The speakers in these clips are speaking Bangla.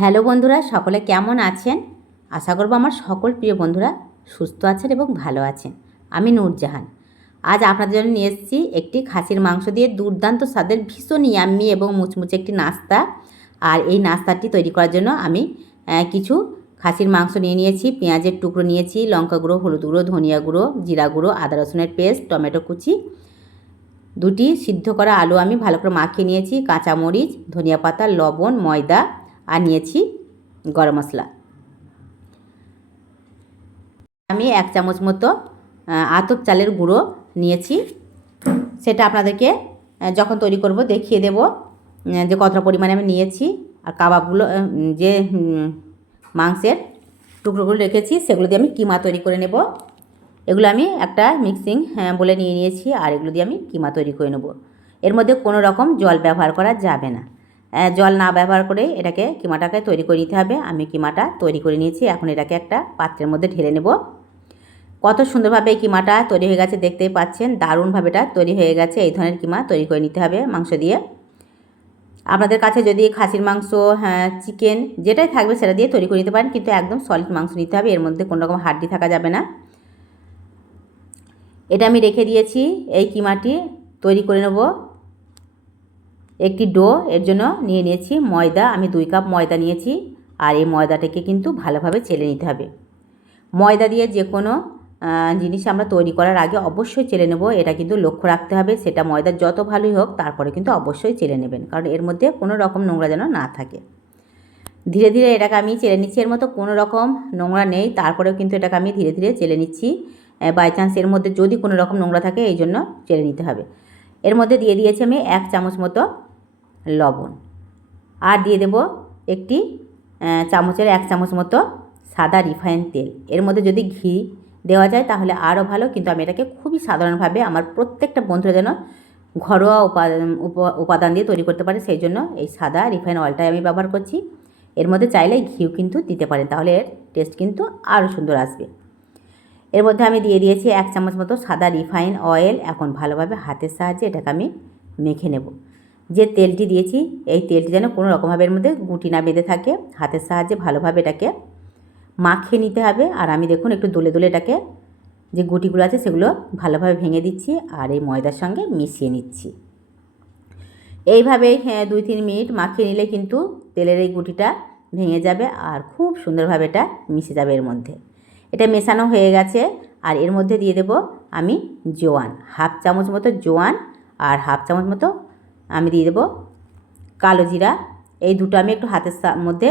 হ্যালো বন্ধুরা, সকলে কেমন আছেন? আশা করব আমার সকল প্রিয় বন্ধুরা সুস্থ আছেন এবং ভালো আছেন। আমি নূরজাহান। আজ আপনাদের জন্য নিয়ে এসেছি একটি খাসির মাংস দিয়ে দুর্দান্ত স্বাদের ভীষণ ইয়াম্মি এবং মুচমুচে একটি নাস্তা। আর এই নাস্তাটি তৈরি করার জন্য আমি কিছু খাসির মাংস নিয়ে নিয়েছি। পেঁয়াজের টুকরো নিয়েছি, লঙ্কা গুঁড়ো, হলুদ গুঁড়ো, ধনিয়া গুঁড়ো, জিরা গুঁড়ো, আদা রসুনের পেস্ট, টমেটো কুচি। দুটি সিদ্ধ করা আলু আমি ভালো করে মাখিয়ে নিয়েছি, কাঁচামরিচ, ধনিয়া পাতা, লবণ, ময়দা। আর নিয়েছি গরম মশলা। আমি এক চামচ মতো আতপ চালের গুঁড়ো নিয়েছি। সেটা আপনাদেরকে যখন তৈরি করব দেখিয়ে দেব যে কতটা পরিমাণে আমি নিয়েছি আর কাবাবগুলো যে মাংসের টুকরোগুলো রেখেছি সেগুলো দিয়ে আমি কিমা তৈরি করে নেব। এগুলো আমি একটা মিক্সিং হ্যাঁ, বলে নিয়ে নিয়েছি আর এগুলো দিয়ে আমি কিমা তৈরি করে নেব। এর মধ্যে কোনো রকম জল ব্যবহার করা যাবে না। জল না ব্যবহার করে এটাকে কিমাটাকে তৈরি করে নিতে হবে। আমি কিমাটা তৈরি করে নিয়েছি। এখন এটাকে একটা পাত্রের মধ্যে ঢেলে নেব। কত সুন্দরভাবে এই কিমাটা তৈরি হয়ে গেছে দেখতেই পাচ্ছেন। দারুণভাবে এটা তৈরি হয়ে গেছে। এই ধরনের কিমা তৈরি করে নিতে হবে মাংস দিয়ে। আপনাদের কাছে যদি খাসির মাংস হ্যাঁ চিকেন যেটাই থাকবে সেটা দিয়ে তৈরি করে নিতে পারেন। কিন্তু একদম সলিড মাংস নিতে হবে। এর মধ্যে কোনো রকম হাড্ডি থাকা যাবে না। এটা আমি রেখে দিয়েছি। এই কিমাটি তৈরি করে নেব। একটি ডো, এর জন্য নিয়ে নিয়েছি ময়দা। আমি দুই কাপ ময়দা নিয়েছি আর এই ময়দাটাকে কিন্তু ভালোভাবে চেলে নিতে হবে। ময়দা দিয়ে যে কোনো জিনিস আমরা তৈরি করার আগে অবশ্যই চেলে নেব। এটা কিন্তু লক্ষ্য রাখতে হবে। সেটা ময়দা যত ভালোই হোক, তারপরে কিন্তু অবশ্যই চেলে নেবেন। কারণ এর মধ্যে কোনো রকম নোংরা যেন না থাকে। ধীরে ধীরে এটাকে আমি চেলে নিচ্ছি। এর মতো কোনো রকম নোংরা নেই। তারপরেও কিন্তু এটাকে আমি ধীরে ধীরে চেলে নিচ্ছি। বাই চান্স এর মধ্যে যদি কোনো রকম নোংরা থাকে, এই জন্য চেলে নিতে হবে। এর মধ্যে দিয়ে দিয়েছি আমি এক চামচ মতো লবণ। আর দিয়ে দেব একটি চামচের এক চামচ মতো সাদা রিফাইন তেল। এর মধ্যে যদি ঘি দেওয়া যায় তাহলে আরও ভালো, কিন্তু আমি এটাকে খুবই সাধারণভাবে আমার প্রত্যেকটা বন্ধুরা যেন ঘরোয়া উপাদান উপ- উপাদান দিয়ে তৈরি করতে পারে, সেই জন্য এই সাদা রিফাইন অয়েলটাই আমি ব্যবহার করছি। এর মধ্যে চাইলে ঘিও কিন্তু দিতে পারেন তাহলে এর টেস্ট কিন্তু আরও সুন্দর আসবে। এর মধ্যে আমি দিয়ে দিয়েছি এক চামচ মতো সাদা রিফাইন অয়েল। এখন ভালোভাবে হাতের সাহায্যে এটাকে আমি মেখে নেব। যে তেলটি দিয়েছি, এই তেলটি যেন কোনো রকমভাবে এর মধ্যে গুটি না বেঁধে থাকে, হাতের সাহায্যে ভালোভাবে এটাকে মাখিয়ে নিতে হবে। আর আমি দেখুন একটু দোলে দোলে এটাকে যে গুটিগুলো আছে সেগুলো ভালোভাবে ভেঙে দিচ্ছি আর এই ময়দার সঙ্গে মিশিয়ে নিচ্ছি। এইভাবে হ্যাঁ দুই তিন মিনিট মাখিয়ে নিলে কিন্তু তেলের এই গুটিটা ভেঙে যাবে আর খুব সুন্দরভাবে এটা মিশে যাবে এর মধ্যে। এটা মেশানো হয়ে গেছে আর এর মধ্যে দিয়ে দেব আমি জোয়ান, হাফ চামচ মতো জোয়ান আর হাফ চামচ মতো আমি দিয়ে দেবো কালো জিরা। এই দুটো আমি একটু হাতের মধ্যে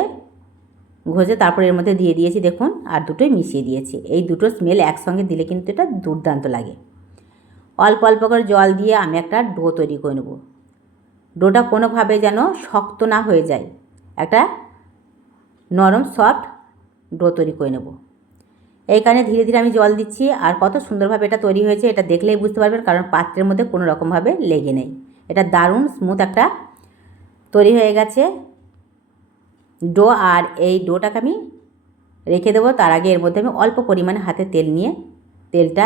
ঘষে তারপর এর মধ্যে দিয়ে দিয়েছি দেখুন, আর দুটোই মিশিয়ে দিয়েছি। এই দুটো স্মেল একসঙ্গে দিলে কিন্তু এটা দুর্দান্ত লাগে। অল্প অল্প করে জল দিয়ে আমি একটা ডো তৈরি করে নেব। ডোটা কোনোভাবে যেন শক্ত না হয়ে যায়। একটা নরম সফট ডো তৈরি করে নেব। এই কারণে ধীরে ধীরে আমি জল দিচ্ছি, আর কত সুন্দরভাবে এটা তৈরি হয়েছে এটা দেখলেই বুঝতে পারবেন, কারণ পাত্রের মধ্যে কোনো রকমভাবে লেগে নেই। এটা দারুণ স্মুথ একটা তৈরি হয়ে গেছে। ডো আর এই ডোটাকে আমি রেখে দেবো, তার আগে এর মধ্যে আমি অল্প পরিমাণে হাতে তেল নিয়ে তেলটা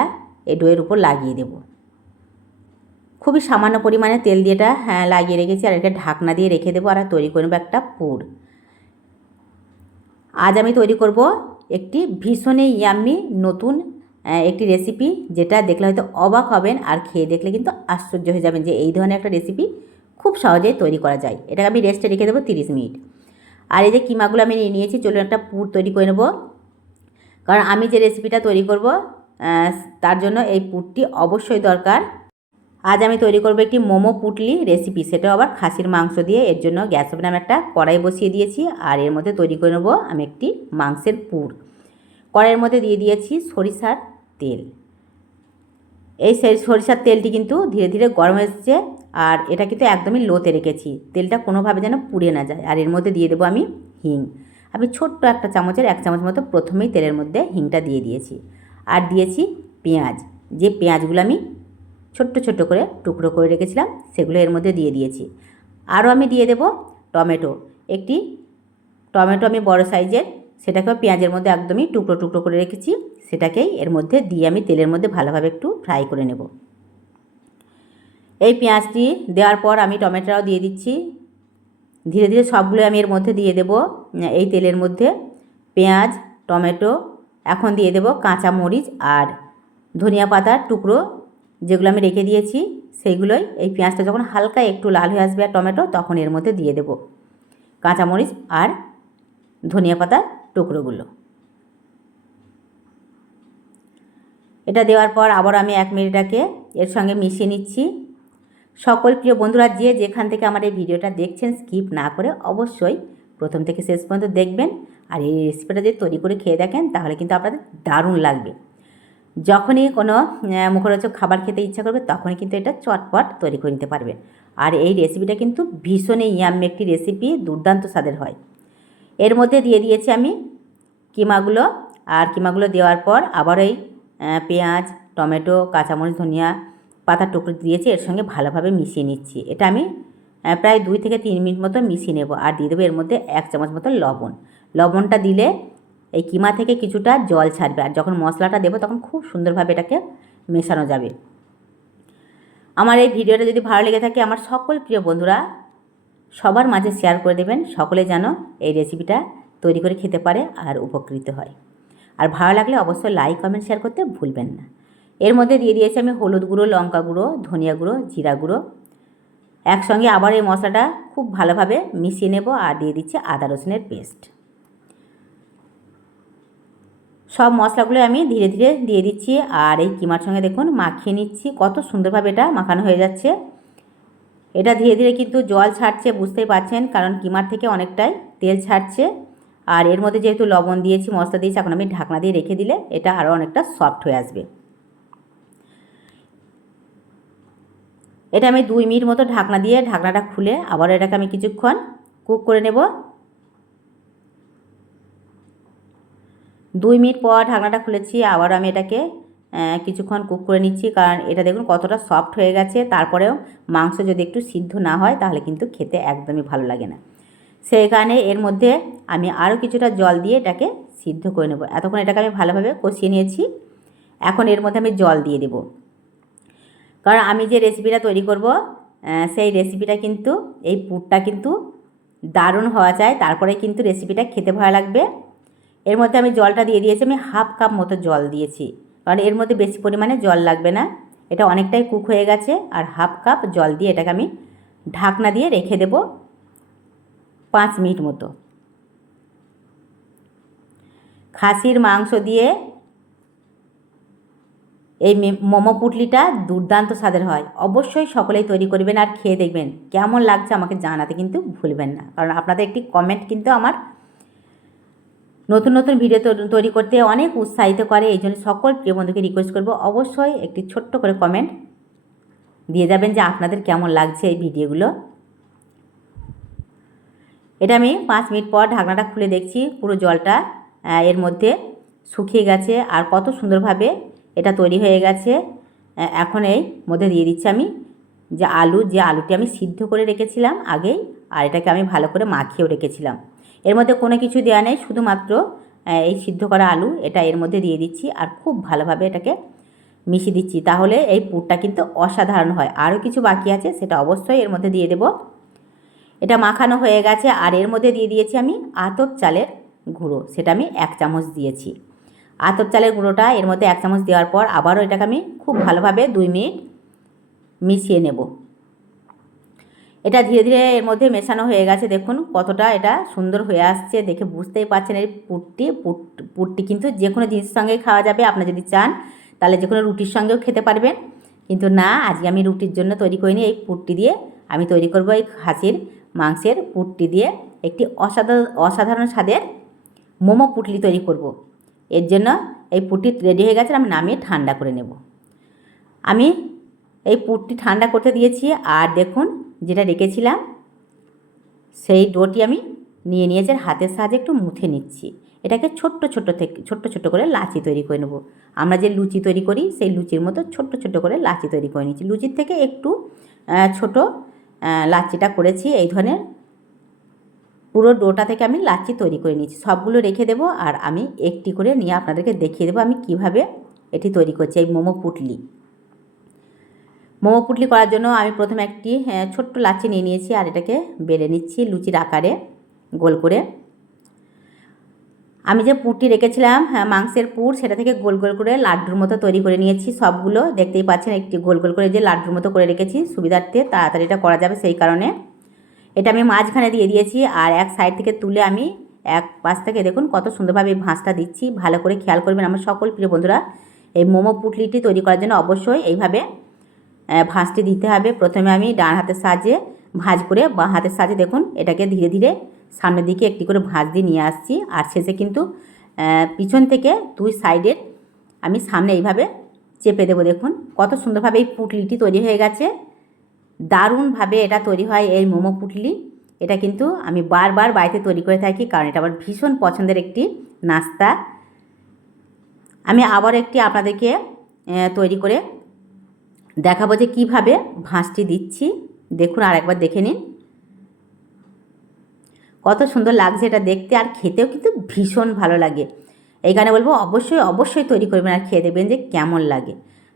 এই ডোয়ের উপর লাগিয়ে দেবো। খুবই সামান্য পরিমাণে তেল দিয়ে এটা হ্যাঁ লাগিয়ে রেখেছি আর এটা ঢাকনা দিয়ে রেখে দেবো আর তৈরি করে নেব একটা পুর। আজ আমি তৈরি করব একটি ভীষণই ইয়াম্মি নতুন একটি রেসিপি যেটা দেখলে হয়তো অবাক হবেন আর খেয়ে দেখলে কিন্তু আশ্চর্য হয়ে যাবেন যে এই ধরনের একটা রেসিপি খুব সহজেই তৈরি করা যায়। এটাকে আমি রেস্টে রেখে দেবো তিরিশ মিনিট। আর এই যে কিমাগুলো আমি নিয়ে নিয়েছি, চলুন একটা পুর তৈরি করে নেব। কারণ আমি যে রেসিপিটা তৈরি করব তার জন্য এই পুরটি অবশ্যই দরকার। আজ আমি তৈরি করব একটি মোমো পুটলি রেসিপি সেটাও আবার খাসির মাংস দিয়ে। এর জন্য গ্যাস ওভেনে আমি একটা কড়াই বসিয়ে দিয়েছি আর এর মধ্যে তৈরি করে নেব আমি একটি মাংসের পুর। কড়াইয়ের মধ্যে দিয়ে দিয়েছি সরিষার তেল। এই সরিষার তেলটি কিন্তু ধীরে ধীরে গরম এসছে আর এটা কিন্তু একদমই লোতে রেখেছি। তেলটা কোনোভাবে যেন পুড়ে না যায়। আর এর মধ্যে দিয়ে দেবো আমি হিং। আমি ছোট্ট একটা চামচের, এক চামচ মতো প্রথমেই তেলের মধ্যে হিংটা দিয়ে দিয়েছি। আর দিয়েছি পেঁয়াজ। যে পেঁয়াজগুলো আমি ছোট্ট ছোট্ট করে টুকরো করে রেখেছিলাম, সেগুলো এর মধ্যে দিয়ে দিয়েছি। আরও আমি দিয়ে দেব টমেটো। একটি টমেটো আমি বড় সাইজের, সেটাকেও পেঁয়াজের মধ্যে একদমই টুকরো টুকরো করে রেখেছি। সেটাকেই এর মধ্যে দিয়ে আমি তেলের মধ্যে ভালোভাবে একটু ফ্রাই করে নেব। এই পেঁয়াজটি দেওয়ার পর আমি টমেটোটাও দিয়ে দিচ্ছি। ধীরে ধীরে সবগুলো আমি এর মধ্যে দিয়ে দেব। এই তেলের মধ্যে পেঁয়াজ, টমেটো, এখন দিয়ে দেব কাঁচা মরিচ আর ধনিয়া পাতার টুকরো যেগুলো আমি রেখে দিয়েছি, সেইগুলোই। এই পেঁয়াজটা যখন হালকা একটু লাল হয়ে আসবে আর টমেটো, তখন এর মধ্যে দিয়ে দেব কাঁচামরিচ আর ধনিয়া পাতার টুকরোগুলো। এটা দেওয়ার পর আবার আমি এক মিনিটাকে এর সঙ্গে মিশিয়ে নিচ্ছি। সকল প্রিয় বন্ধুরা যে যেখান থেকে আমার এই ভিডিওটা দেখছেন স্কিপ না করে অবশ্যই প্রথম থেকে শেষ পর্যন্ত দেখবেন আর এই রেসিপিটা যদি তৈরি করে খেয়ে দেখেন, তাহলে কিন্তু আপনাদের দারুণ লাগবে। যখনই কোনো মুখরোচক খাবার খেতে ইচ্ছা করবে, তখনই কিন্তু এটা চটপট তৈরি করে নিতে পারবেন আর এই রেসিপিটা কিন্তু ভীষণই ইয়াম্মি একটি রেসিপি দুর্দান্ত স্বাদের হয়। এর মধ্যে দিয়ে দিয়েছি আমি কিমাগুলো, আর কিমাগুলো দেওয়ার পর আবার এই পেঁয়াজ, টমেটো, কাঁচামরিচ, ধনিয়া পাতার টুকরো দিয়েছি, এর সঙ্গে ভালোভাবে মিশিয়ে নিচ্ছি। এটা আমি প্রায় দুই থেকে তিন মিনিট মতো মিশিয়ে নেব আর দিয়ে দেবো এর মধ্যে এক চামচ মতো লবণ। লবণটা দিলে এই কিমা থেকে কিছুটা জল ছাড়বে আর যখন মশলাটা দেবো তখন খুব সুন্দরভাবে এটাকে মেশানো যাবে। আমার এই ভিডিওটা যদি ভালো লেগে থাকে, আমার সকল প্রিয় বন্ধুরা সবার মাঝে শেয়ার করে দেবেন। সকলে যেন এই রেসিপিটা তৈরি করে খেতে পারে আর উপকৃত হয়। আর ভালো লাগলে অবশ্যই লাইক কমেন্ট শেয়ার করতে ভুলবেন না। এর মধ্যে দিয়ে দিয়েছি আমি হলুদ গুঁড়ো, লঙ্কা গুঁড়ো, ধনিয়া গুঁড়ো, জিরা গুঁড়ো। একসঙ্গে আবার এই মশলাটা খুব ভালোভাবে মিশিয়ে নেব আর দিয়ে দিচ্ছি আদা রসুনের পেস্ট। সব মশলাগুলো আমি ধীরে ধীরে দিয়ে দিচ্ছি আর এই কিমার সঙ্গে দেখুন মাখিয়ে নিচ্ছি, কত সুন্দরভাবে এটা মাখানো হয়ে যাচ্ছে। এটা ধীরে ধীরে কিন্তু জল ছাড়ছে, বুঝতেই পারছেন, কারণ কিমার থেকে অনেকটাই তেল ছাড়ছে। আর এর মধ্যে যেহেতু লবণ দিয়েছি, মশলা দিয়েছি, এখন আমি ঢাকনা দিয়ে রেখে দিলে এটা আরও অনেকটা সফট হয়ে আসবে। এটা আমি দুই মিনিট মতো ঢাকনা দিয়ে ঢাকনাটা খুলে আবার এটাকে আমি কিছুক্ষণ কুক করে নেব। দুই মিনিট পর ঢাকনাটা খুলেছি, আবার আমি এটাকে কিছুক্ষণ কুক করে নিচ্ছি, কারণ এটা দেখুন কতটা সফট হয়ে গেছে। তারপরেও মাংস যদি একটু সিদ্ধ না হয়, তাহলে কিন্তু খেতে একদমই ভালো লাগে না। সেই কারণে এর মধ্যে আমি আরও কিছুটা জল দিয়ে এটাকে সিদ্ধ করে নেব। এতক্ষণ এটাকে আমি ভালোভাবে কষিয়ে নিয়েছি। এখন এর মধ্যে আমি জল দিয়ে দেব। কারণ আমি যে রেসিপিটা তৈরি করব সেই রেসিপিটা কিন্তু, এই পুরটা কিন্তু দারুণ হওয়া চাই। তারপরে কিন্তু রেসিপিটা খেতে ভালো লাগবে। এর মধ্যে আমি জলটা দিয়ে দিয়েছি, আমি হাফ কাপ মতো জল দিয়েছি। কারণ এর মধ্যে বেশি পরিমাণে জল লাগবে না। এটা অনেকটাই কুক হয়ে গেছে। আর হাফ কাপ জল দিয়ে এটাকে আমি ঢাকনা দিয়ে রেখে দেব। পাঁচ মিনিট মতো। খাসির মাংস দিয়ে এই মোমো পুটলিটা দুর্দান্ত স্বাদের হয়। অবশ্যই সকলেই তৈরি করবেন আর খেয়ে দেখবেন। কেমন লাগছে আমাকে জানাতে কিন্তু ভুলবেন না। কারণ আপনাদের একটি কমেন্ট কিন্তু আমার নতুন নতুন ভিডিও তৈরি করতে অনেক উৎসাহিত করে। এই জন্য সকল প্রিয় বন্ধুকে রিকোয়েস্ট করব। অবশ্যই একটি ছোট্ট করে কমেন্ট দিয়ে যাবেন যে আপনাদের কেমন লাগছে এই ভিডিওগুলো এটা আমি পাঁচ মিনিট পর ঢাকনাটা খুলে দেখছি, পুরো জলটা এর মধ্যে শুকিয়ে গেছে আর কত সুন্দরভাবে এটা তৈরি হয়ে গেছে। এখন এই মধ্যে দিয়ে দিচ্ছি আমি যে আলু, যে আলুটি আমি সিদ্ধ করে রেখেছিলাম আগেই আর এটাকে আমি ভালো করে মাখিয়েও রেখেছিলাম। এর মধ্যে কোনো কিছু দেওয়া নেই, শুধুমাত্র এই সিদ্ধ করা আলু, এটা এর মধ্যে দিয়ে দিচ্ছি আর খুব ভালোভাবে এটাকে মিশিয়ে দিচ্ছি। তাহলে এই পুরটা কিন্তু অসাধারণ হয়। আরও কিছু বাকি আছে, সেটা অবশ্যই এর মধ্যে দিয়ে দেব। এটা মাখানো হয়ে গেছে আর এর মধ্যে দিয়ে দিয়েছি আমি আতপ চালের গুঁড়ো। সেটা আমি এক চামচ দিয়েছি। আতপ চালের গুঁড়োটা এর মধ্যে এক চামচ দেওয়ার পর আবারও এটাকে আমি খুব ভালোভাবে দুই মিনিট মিশিয়ে নেব। এটা ধীরে ধীরে এর মধ্যে মেশানো হয়ে গেছে। দেখুন কতটা এটা সুন্দর হয়ে আসছে। দেখে বুঝতেই পারছেন এই পুটটি পুট পুটটি কিন্তু যে কোনো জিনিসের সঙ্গে খাওয়া যাবে। আপনার যদি চান তাহলে যে কোনো রুটির সঙ্গেও খেতে পারবেন। কিন্তু না, আজকে আমি রুটির জন্য তৈরি করিনি। এই পুটটি দিয়ে আমি তৈরি করব এই খাসির মাংসের পুটটি দিয়ে একটি অসাধারণ অসাধারণ স্বাদের মোমো পুটলি তৈরি করব। এর জন্য এই পুটটি রেডি হয়ে গেছে, আমি নামিয়ে ঠান্ডা করে নেব। আমি এই পুটটি ঠান্ডা করতে দিয়েছি, আর দেখুন যেটা রেখেছিলাম, সেই ডোটি আমি নিয়ে নিয়েছি হাতের সাহায্যে একটু মুথে নিচ্ছি। এটাকে ছোট্ট ছোট্ট থেকে, ছোট্ট ছোট্ট করে লাচি তৈরি করে নেব। আমরা যে লুচি তৈরি করি, সেই লুচির মতো ছোট্ট ছোট্ট করে লাচি তৈরি করে নিচ্ছি। লুচির থেকে একটু ছোট লাচিটা করেছি এই ধরনের। পুরো ডোটা থেকে আমি লাচি তৈরি করে নিয়েছি। সবগুলো রেখে দেবো আর আমি একটি করে নিয়ে আপনাদেরকে দেখিয়ে দেবো আমি কীভাবে এটি তৈরি করছি এই মোমো পুটলি। মোমো পুটলি করার জন্য আমি প্রথমে একটি হ্যাঁ, ছোট্ট লাচি নিয়ে নিয়েছি আর এটাকে বেড়ে নিচ্ছি লুচির আকারে গোল করে। আমি যে পুরটি রেখেছিলাম হ্যাঁ, মাংসের পুর সেটা থেকে গোল গোল করে লাড্ডুর মতো তৈরি করে নিয়েছি সবগুলো। দেখতেই পাচ্ছেন একটি গোল গোল করে যে লাড্ডুর মতো করে রেখেছি সুবিধার্থে তাড়াতাড়ি এটা করা যাবে সেই কারণে। এটা আমি মাঝখানে দিয়ে দিয়েছি আর এক সাইড থেকে তুলে আমি এক পাশ থেকে দেখুন কত সুন্দরভাবে ভাঁজটা দিচ্ছি। ভালো করে খেয়াল করবেন আমার সকল প্রিয় বন্ধুরা এই মোমো পুটলিটি তৈরি করার জন্য অবশ্যই এইভাবে ভাঁজটি দিতে হবে। প্রথমে আমি ডান হাতের সাহায্যে ভাঁজ করে বাঁ হাতের সাহায্যে দেখুন এটাকে ধীরে ধীরে সামনের দিকে একটি করে ভাঁজ দিয়ে নিয়ে আসছি। আর শেষে কিন্তু পিছন থেকে দুই সাইডের আমি সামনে এইভাবে চেপে দেবো। দেখুন, কত সুন্দরভাবে এই পুটলিটি তৈরি হয়ে গেছে। দারুণভাবে এটা তৈরি হয় এই মোমো পুটলি। এটা কিন্তু আমি বারবার বাড়িতে তৈরি করে থাকি, কারণ এটা আমার ভীষণ পছন্দের একটি নাস্তা। আমি আবার একটি আপনাদেরকে তৈরি করে দেখাবো যে কীভাবে ভাঁজটি দিচ্ছি। দেখুন আর একবার দেখে নিন। কত সুন্দর লাগছে এটা দেখতে আর খেতেও কিন্তু ভীষণ ভালো লাগে। এইখানে বলব অবশ্যই অবশ্যই তৈরি করবেন আর খেয়ে দেবেন যে কেমন লাগে।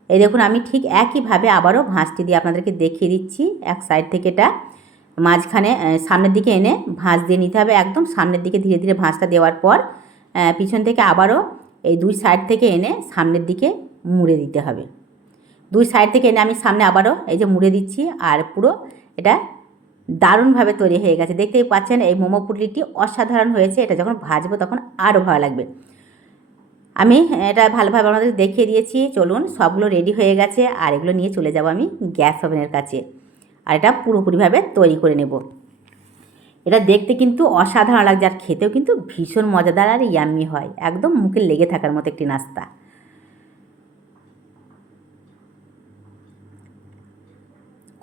এই দেখুন আমি ঠিক একইভাবে আবারও ভাঁজটি দিয়ে আপনাদেরকে দেখিয়ে দিচ্ছি। এক সাইড থেকে এটা মাঝখানে সামনের দিকে এনে ভাঁজ দিয়ে নিতে হবে। একদম সামনের দিকে ধীরে ধীরে ভাঁজটা দেওয়ার পর পিছন থেকে আবারও এই দুই সাইড থেকে এনে সামনের দিকে মুড়ে দিতে হবে। দুই সাইড থেকে এনে আমি সামনে আবারও এই যে মুড়ে দিচ্ছি আর পুরো এটা দারুণভাবে তৈরি হয়ে গেছে। দেখতেই পাচ্ছেন এই মোমো পুটলিটি অসাধারণ হয়েছে। এটা যখন ভাজবো তখন আরও ভালো লাগবে। আমি এটা ভালোভাবে আপনাদের দেখিয়ে দিয়েছি। চলুন, সবগুলো রেডি হয়ে গেছে। আর এগুলো নিয়ে চলে যাব আমি গ্যাস ওভেনের কাছে। আর এটা পুরোপুরিভাবে তৈরি করে নেব। এটা দেখতে কিন্তু অসাধারণ লাগছে আর খেতেও কিন্তু ভীষণ মজাদার আর ইয়াম্মি হয়। একদম মুখে লেগে থাকার মতো একটি নাস্তা।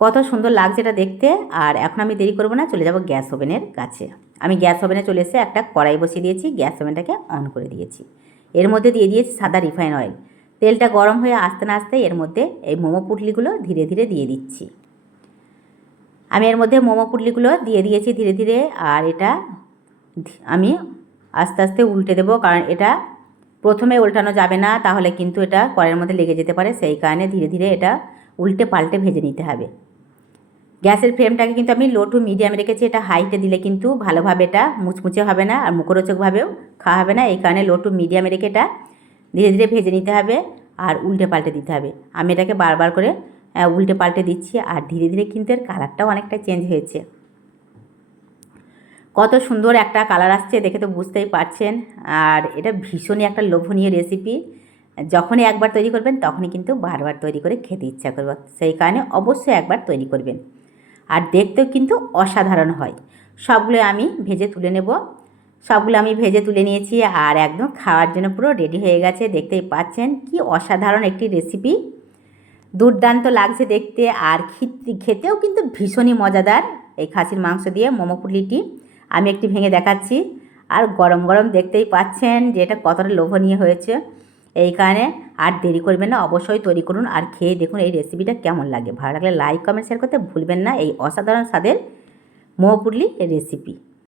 কত সুন্দর লাগছে এটা দেখতে। আর এখন আমি দেরি করব না, চলে যাব গ্যাস ওভেনের কাছে। আমি গ্যাস ওভেনে চলে এসে একটা কড়াই বসিয়ে দিয়েছি, গ্যাস ওভেনটাকে অন করে দিয়েছি। এর মধ্যে দিয়ে দিয়েছি সাদা রিফাইন অয়েল। তেলটা গরম হয়ে আসতে না আসতে এর মধ্যে এই মোমো পুটলিগুলো ধীরে ধীরে দিয়ে দিচ্ছি। আমি এর মধ্যে মোমো পুটলিগুলো দিয়ে দিয়েছি ধীরে ধীরে, আর এটা আমি আস্তে আস্তে উল্টে দেবো, কারণ এটা প্রথমে উল্টানো যাবে না, তাহলে কিন্তু এটা কড়াইয়ের মধ্যে লেগে যেতে পারে। সেই কারণে ধীরে ধীরে এটা উল্টে পাল্টে ভেজে নিতে হবে। গ্যাসের ফ্লেমটাকে কিন্তু আমি লো টু মিডিয়ামে রেখেছি, এটা হাইটে দিলে কিন্তু ভালোভাবে এটা মুচমুচে হবে না আর মুখরোচকভাবেও খাওয়া হবে না, এই কারণে লো টু মিডিয়ামে রেখে এটা ধীরে ধীরে ভেজে নিতে হবে আর উল্টে পাল্টে দিতে হবে। আমি এটাকে বারবার করে উল্টে পাল্টে দিচ্ছি আর ধীরে ধীরে কিন্তু এর কালারটাও অনেকটা চেঞ্জ হয়েছে। কত সুন্দর একটা কালার আসছে, দেখে তো বুঝতেই পারছেন। আর এটা ভীষণই একটা লোভনীয় রেসিপি যখনই একবার তৈরি করবেন, তখনই কিন্তু বারবার তৈরি করে খেতে ইচ্ছা করবে। সেই কারণে অবশ্যই একবার তৈরি করবেন। আর দেখতেও কিন্তু অসাধারণ হয়। সবগুলো আমি ভেজে তুলে নেব। সবগুলো আমি ভেজে তুলে নিয়েছি আর একদম খাওয়ার জন্য পুরো রেডি হয়ে গেছে। দেখতেই পাচ্ছেন কি অসাধারণ একটি রেসিপি দুর্দান্ত লাগছে দেখতে আর খেতেও কিন্তু ভীষণই মজাদার। এই খাসির মাংস দিয়ে মোমো পুলিটি আমি একটি ভেঙে দেখাচ্ছি। আর গরম গরম দেখতেই পাচ্ছেন যে এটা কতটা লোভনীয় হয়েছে। এই কারণে আর দেরি করবেন না, অবশ্যই তৈরি করুন আর খেয়ে দেখুন এই রেসিপিটা কেমন লাগে। ভালো লাগলে লাইক কমেন্ট শেয়ার করতে ভুলবেন না। এই অসাধারণ স্বাদের মোহপুরলি রেসিপি